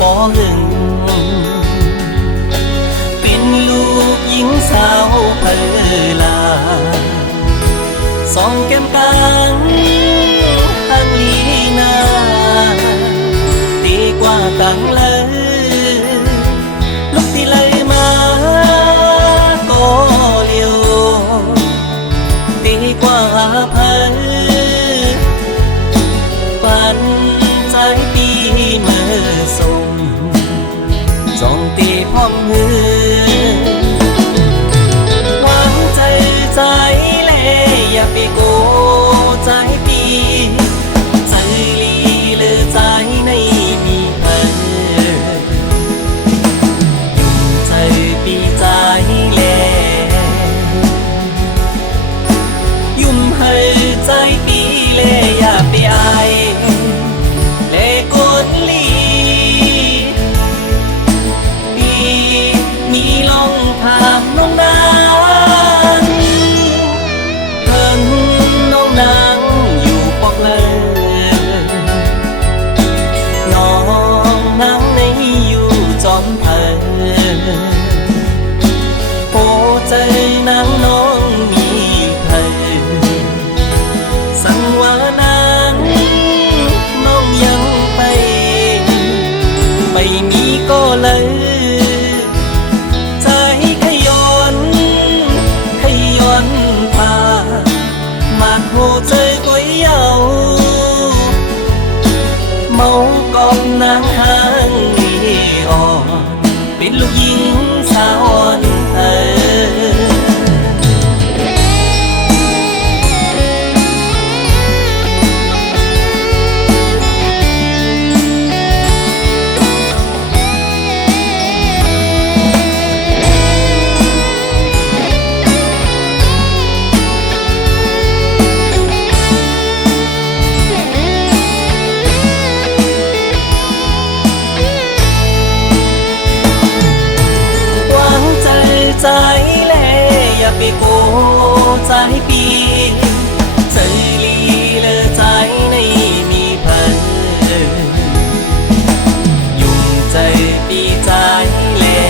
ปอหนึ่งเป็นลูกหญิงสาวเพลาสองแก้มกลางทางลีนาตีกว่าตังเลยลูกที่เลยมาก็เลี้ยวตีกว่าเพลฝันใจปีเมื่อส่งสองตีพร้อมมือหวังใจใจเล่อย่าไปโกใจปีใจลีเลือใจในมีเธอยุ่งใจปีใจเล่ยุ่มให้ใจปีเล่อย่าไปอายน้องนางเพิ่นน้องนางอยู่ปอกเลยน้องนางในอยู่จอมเธอโอ้ใจนางน้องมีเธอสั่งว่านางน้องยังไปมีก็เลยเมากอมนางหางอ่อนเป็นลูกหญิงสาวอ่อนใจเล่อย่าไปโกใจปีใจลีเลอใจในมีเพิ่นยุ่งใจปีใจเล่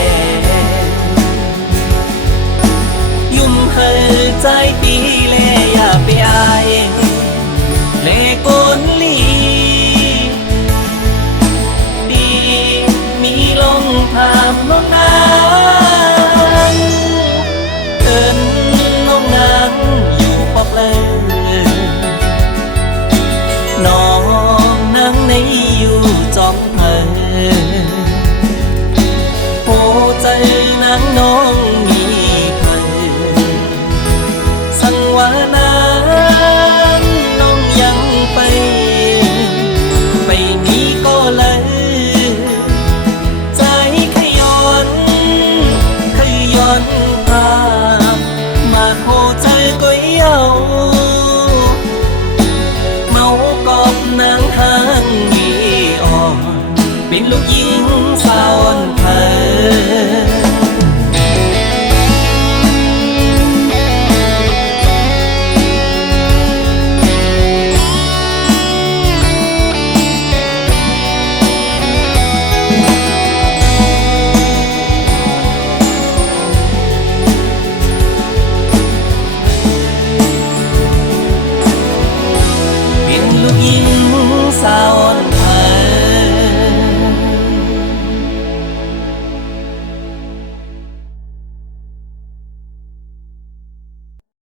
ยุ่มให้ใจปีเล่อย่าไปอายเล่กนลีดีมีลงพามลงน้ำน้องนั่งในอยู่จอมเธอโอ้ใจนางน้องมีเธอสั่งว่านางน้องยังไปมีก็เลยใจขย้อนภาพมาโอ้ใจก็เย้านางหางอ่อนเป็นลูกหญิ